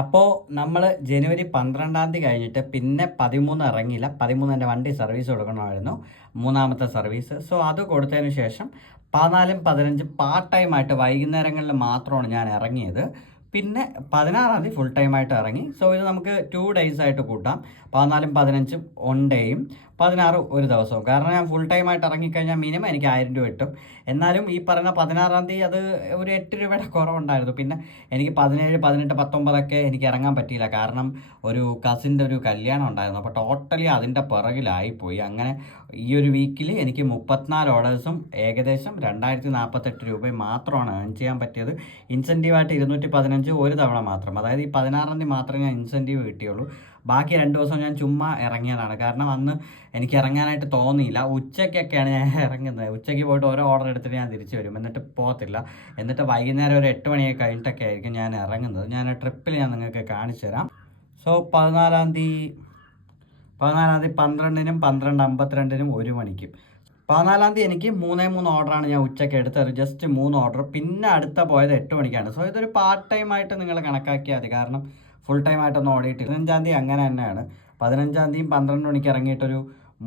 അപ്പോൾ നമ്മൾ ജനുവരി 12-ാം തീയതി കഴിഞ്ഞിട്ട് പിന്നെ 13 ഇറങ്ങിയില്ല. 13 എൻ്റെ വണ്ടി സർവീസ് കൊടുക്കണമായിരുന്നു, മൂന്നാമത്തെ സർവീസ്. സോ അത് കൊടുത്തതിന് ശേഷം 14, 15 പാർട്ട് ടൈം ആയിട്ട് വൈകുന്നേരങ്ങളിൽ മാത്രമാണ് ഞാൻ ഇറങ്ങിയത്. പിന്നെ 16-ാം തീയതി ഫുൾ ടൈമായിട്ട് ഇറങ്ങി. സോ ഇത് നമുക്ക് 2 ഡേയ്സ് ആയിട്ട് കൂട്ടാം. 14, 15 1 ഡേയും 16 ഒരു ദിവസവും. കാരണം ഞാൻ ഫുൾ ടൈമായിട്ട് ഇറങ്ങിക്കഴിഞ്ഞാൽ മിനിമം എനിക്ക് 1000 രൂപ കിട്ടും. എന്നാലും ഈ പറയുന്ന 16-ാം തീയതി അത് ഒരു 8 രൂപയുടെ കുറവുണ്ടായിരുന്നു. പിന്നെ എനിക്ക് 17, 18, 19 എനിക്ക് ഇറങ്ങാൻ പറ്റിയില്ല. കാരണം ഒരു കസിൻ്റെ ഒരു കല്യാണം ഉണ്ടായിരുന്നു. അപ്പോൾ ടോട്ടലി അതിൻ്റെ പിറകിലായിപ്പോയി. അങ്ങനെ ഈ ഒരു വീക്കിൽ എനിക്ക് 34 ഓർഡേഴ്സും ഏകദേശം 2048 രൂപയും മാത്രമാണ് ഏൺ ചെയ്യാൻ പറ്റിയത്. ഇൻസെൻറ്റീവായിട്ട് 215 ഒരു തവണ മാത്രം. അതായത് ഈ 16-ാം തീയതി മാത്രമേ ഞാൻ ഇൻസെൻറ്റീവ് കിട്ടിയുള്ളൂ. ബാക്കി 2 ദിവസം ഞാൻ ചുമ്മാ ഇറങ്ങിയതാണ്. കാരണം അന്ന് എനിക്ക് ഇറങ്ങാനായിട്ട് തോന്നിയില്ല. ഉച്ചയ്ക്കൊക്കെയാണ് ഞാൻ ഇറങ്ങുന്നത്. ഉച്ചയ്ക്ക് പോയിട്ട് ഓരോ ഓർഡർ എടുത്തിട്ട് ഞാൻ തിരിച്ചു വരും, എന്നിട്ട് പോകത്തില്ല. എന്നിട്ട് വൈകുന്നേരം ഒരു 8 മണിയൊക്കെ കഴിഞ്ഞിട്ടൊക്കെ ആയിരിക്കും ഞാൻ ഇറങ്ങുന്നത്. ഞാൻ ട്രിപ്പിൽ ഞാൻ നിങ്ങൾക്ക് കാണിച്ചു തരാം. സോ 14-ാം തീയതി 12-നും 12:52-നും 1 മണിക്കും. 14-ാം തീയതി എനിക്ക് 3 ഓർഡറാണ് ഞാൻ ഉച്ചയ്ക്ക് എടുത്തത്. Just 3 order. പിന്നെ അടുത്ത പോയത് 8 മണിക്കാണ്. സോ ഇതൊരു പാർട്ട് ടൈം ആയിട്ട് നിങ്ങൾ കണക്കാക്കിയാൽ മതി. കാരണം ഫുൾ ടൈം ആയിട്ടൊന്നും ഓടിയിട്ടില്ല. 15-ാം തീയതി അങ്ങനെ തന്നെയാണ്. 15-ാം തീയതി 12 മണിക്ക് ഇറങ്ങിയിട്ടൊരു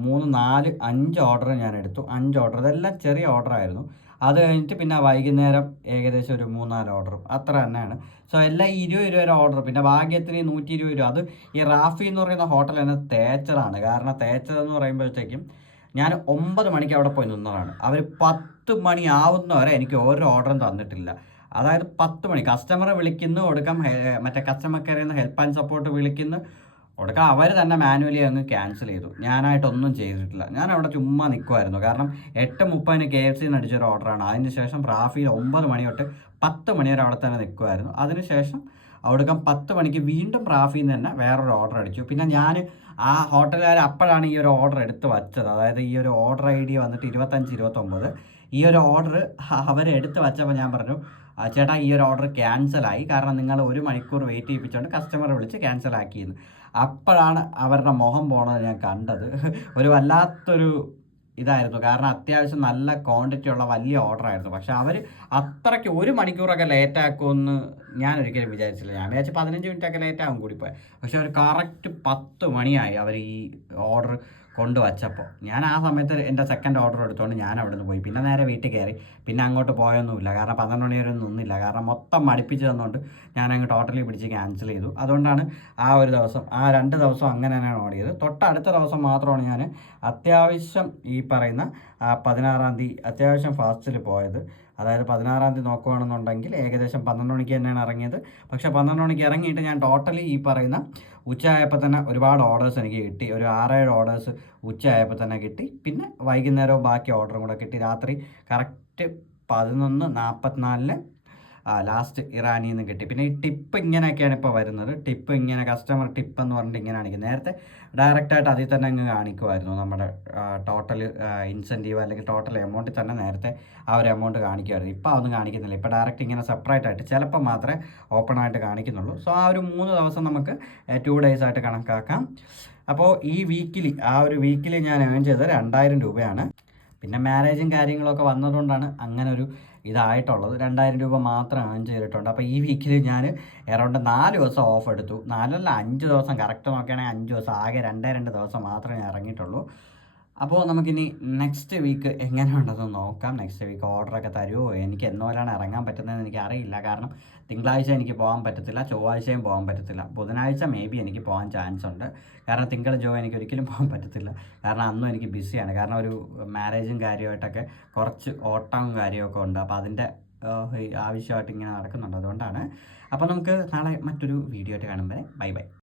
3, 4, 5 ഓർഡർ ഞാൻ എടുത്തു. 5 ഓർഡർ, ഇതെല്ലാം ചെറിയ ഓർഡർ ആയിരുന്നു. അത് കഴിഞ്ഞിട്ട് പിന്നെ വൈകുന്നേരം ഏകദേശം ഒരു 3, 4 ഓർഡറും അത്ര തന്നെയാണ്. സോ എല്ലാം 20 രൂപ ഓർഡർ. പിന്നെ ഭാഗ്യത്തിന് 120 രൂപ. അത് ഈ റാഫി എന്ന് പറയുന്ന ഹോട്ടൽ തന്നെ തേച്ചതാണ്. കാരണം തേച്ചതെന്ന് പറയുമ്പോഴത്തേക്കും ഞാൻ 9 മണിക്ക് അവിടെ പോയി നിന്നതാണ്. അവർ 10 മണി ആവുന്നവരെ എനിക്ക് ഓരോ ഓർഡറും തന്നിട്ടില്ല. അതായത് 10 മണി കസ്റ്റമറെ വിളിക്കുന്നു, കൊടുക്കാം മറ്റേ കസ്റ്റമർ കെയറിൽ നിന്ന് ഹെൽപ്പ് ആൻഡ് സപ്പോർട്ട് വിളിക്കുന്നു, കൊടുക്കാം. അവർ തന്നെ മാനുവലി അങ്ങ് ക്യാൻസൽ ചെയ്തു. ഞാനായിട്ടൊന്നും ചെയ്തിട്ടില്ല. ഞാൻ അവിടെ ചുമ്മാ നിൽക്കുമായിരുന്നു. കാരണം 8:30 KFC നിന്ന് അടിച്ചൊരു ഓർഡറാണ്. അതിന് ശേഷം റാഫിയിൽ 9 മണി തൊട്ട് 10 മണി വരെ അവിടെ തന്നെ നിൽക്കുമായിരുന്നു. അതിനുശേഷം അവിടേക്കും 10 മണിക്ക് വീണ്ടും റാഫിയിൽ നിന്ന് തന്നെ വേറൊരു ഓർഡർ അടിച്ചു. പിന്നെ ഞാൻ ആ ഹോട്ടലുകാർ അപ്പോഴാണ് ഈ ഒരു ഓർഡർ എടുത്ത് വച്ചത്. അതായത് ഈ ഒരു ഓർഡർ ID വന്നിട്ട് 25, 29. ഈ ഒരു ഓർഡർ അവരെടുത്ത് വച്ചപ്പോൾ ഞാൻ പറഞ്ഞു, ചേട്ടാ ഈ ഒരു ഓർഡർ ക്യാൻസലായി. കാരണം നിങ്ങൾ 1 മണിക്കൂർ വെയിറ്റ് ചെയ്യിപ്പിച്ചുകൊണ്ട് കസ്റ്റമറെ വിളിച്ച് ക്യാൻസലാക്കിയെന്ന്. അപ്പോഴാണ് അവരുടെ മുഖം പോണത് ഞാൻ കണ്ടത്. ഒരു വല്ലാത്തൊരു ഇതായിരുന്നു. കാരണം അത്യാവശ്യം നല്ല ക്വാണ്ടിറ്റി ഉള്ള വലിയ ഓർഡർ ആയിരുന്നു. പക്ഷെ അവർ അത്രയ്ക്ക് 1 മണിക്കൂറൊക്കെ ലേറ്റ് ആക്കുമെന്ന് ഞാൻ ഒരിക്കലും വിചാരിച്ചില്ല. ഞാൻ വിചാരിച്ചു 15 മിനിറ്റൊക്കെ ലേറ്റ് ആകും കൂടിപ്പോയി. പക്ഷെ അവർ കറക്റ്റ് 10 മണിയായി അവർ ഈ ഓർഡർ കൊണ്ടുവച്ചപ്പോൾ. ഞാൻ ആ സമയത്ത് എൻ്റെ സെക്കൻഡ് ഓർഡർ എടുത്തുകൊണ്ട് ഞാൻ അവിടെ നിന്ന് പോയി. പിന്നെ നേരെ വീട്ടിൽ കയറി. പിന്നെ അങ്ങോട്ട് പോയൊന്നുമില്ല. കാരണം 12 മണി വരെ നിന്നില്ല. കാരണം മൊത്തം മടുപ്പിച്ച് തന്നുകൊണ്ട് ഞാനങ്ങ് ടോട്ടലി പിടിച്ച് ക്യാൻസൽ ചെയ്തു. അതുകൊണ്ടാണ് ആ ഒരു ദിവസം, ആ 2 ദിവസം അങ്ങനെ തന്നെയാണ് ഓടിയത്. തൊട്ടടുത്ത ദിവസം മാത്രമാണ് ഞാൻ അത്യാവശ്യം ഈ പറയുന്ന 16-ാം തീയതി അത്യാവശ്യം ഫാസ്റ്റിൽ പോയത്. അതായത് 16-ാം തീയതി നോക്കുകയാണെന്നുണ്ടെങ്കിൽ ഏകദേശം 12 മണിക്ക് തന്നെയാണ് ഇറങ്ങിയത്. പക്ഷേ 12 മണിക്ക് ഇറങ്ങിയിട്ട് ഞാൻ ടോട്ടലി ഈ പറയുന്ന ഉച്ചയായപ്പോൾ തന്നെ ഒരുപാട് ഓർഡേഴ്സ് എനിക്ക് കിട്ടി. ഒരു 6-7 ഓർഡേഴ്സ് ഉച്ചയായപ്പോൾ തന്നെ കിട്ടി. പിന്നെ വൈകുന്നേരവും ബാക്കി ഓർഡറും കൂടെ കിട്ടി. രാത്രി കറക്റ്റ് 11:44 ലാസ്റ്റ് ഇറാനിൽ നിന്ന് കിട്ടി. പിന്നെ ഈ ടിപ്പ് ഇങ്ങനെയൊക്കെയാണ് ഇപ്പോൾ വരുന്നത്. ടിപ്പ് ഇങ്ങനെ കസ്റ്റമർ ടിപ്പ് എന്ന് പറഞ്ഞിട്ട് ഇങ്ങനെ കാണിക്കും. നേരത്തെ ഡയറക്റ്റായിട്ട് അതിൽ തന്നെ അങ്ങ് കാണിക്കുമായിരുന്നു. നമ്മുടെ ടോട്ടൽ ഇൻസെൻറ്റീവ് അല്ലെങ്കിൽ ടോട്ടൽ എമൗണ്ടിൽ തന്നെ നേരത്തെ ആ ഒരു എമൗണ്ട് കാണിക്കുമായിരുന്നു. ഇപ്പോൾ അതൊന്നും കാണിക്കുന്നില്ല. ഇപ്പോൾ ഡയറക്റ്റ് ഇങ്ങനെ സെപ്പറേറ്റ് ആയിട്ട് ചിലപ്പോൾ മാത്രമേ ഓപ്പൺ ആയിട്ട് കാണിക്കുന്നുള്ളൂ. സോ ആ ഒരു 3 ദിവസം നമുക്ക് 2 ഡേയ്സ് ആയിട്ട് കണക്കാക്കാം. അപ്പോൾ ഈ വീക്കിലി ഒരു വീക്കിൽ ഞാൻ ഏൺ ചെയ്തത് 2000 രൂപയാണ്. പിന്നെ മാരേജും കാര്യങ്ങളൊക്കെ വന്നതുകൊണ്ടാണ് അങ്ങനെ ഒരു ഇതായിട്ടുള്ളത്. 2000 രൂപ മാത്രം ഏൺ ചെയ്തിട്ടുണ്ട്. അപ്പോൾ ഈ വീക്കിൽ ഞാൻ എറൗണ്ട് 4 ദിവസം ഓഫ് എടുത്തു. 4 അല്ല 5 ദിവസം, കറക്റ്റ് നോക്കുകയാണെങ്കിൽ 5 ദിവസം. ആകെ 2 ദിവസം മാത്രമേ ഞാൻ ഇറങ്ങിയിട്ടുള്ളൂ. അപ്പോൾ നമുക്കിനി നെക്സ്റ്റ് വീക്ക് എങ്ങനെയുണ്ടെന്ന് നോക്കാം. നെക്സ്റ്റ് വീക്ക് ഓർഡറൊക്കെ തരുമോ, എനിക്ക് എന്നോലാണ് ഇറങ്ങാൻ പറ്റുന്നതെന്ന് എനിക്ക് അറിയില്ല. കാരണം തിങ്കളാഴ്ച എനിക്ക് പോകാൻ പറ്റത്തില്ല, ചൊവ്വാഴ്ചയും പോകാൻ പറ്റത്തില്ല, ബുധനാഴ്ച മേ ബി എനിക്ക് പോകാൻ ചാൻസ് ഉണ്ട്. കാരണം തിങ്കൾ ചൊവ്വ എനിക്ക് ഒരിക്കലും പോകാൻ പറ്റത്തില്ല. കാരണം അന്നും എനിക്ക് ബിസിയാണ്. കാരണം ഒരു മാരേജും കാര്യമായിട്ടൊക്കെ കുറച്ച് ഓട്ടവും കാര്യമൊക്കെ ഉണ്ട്. അപ്പോൾ അതിൻ്റെ ആവശ്യമായിട്ട് ഇങ്ങനെ നടക്കുന്നുണ്ട്. അതുകൊണ്ടാണ്. അപ്പോൾ നമുക്ക് നാളെ മറ്റൊരു വീഡിയോ ആയിട്ട് കാണുമ്പോൾ ബൈ ബൈ.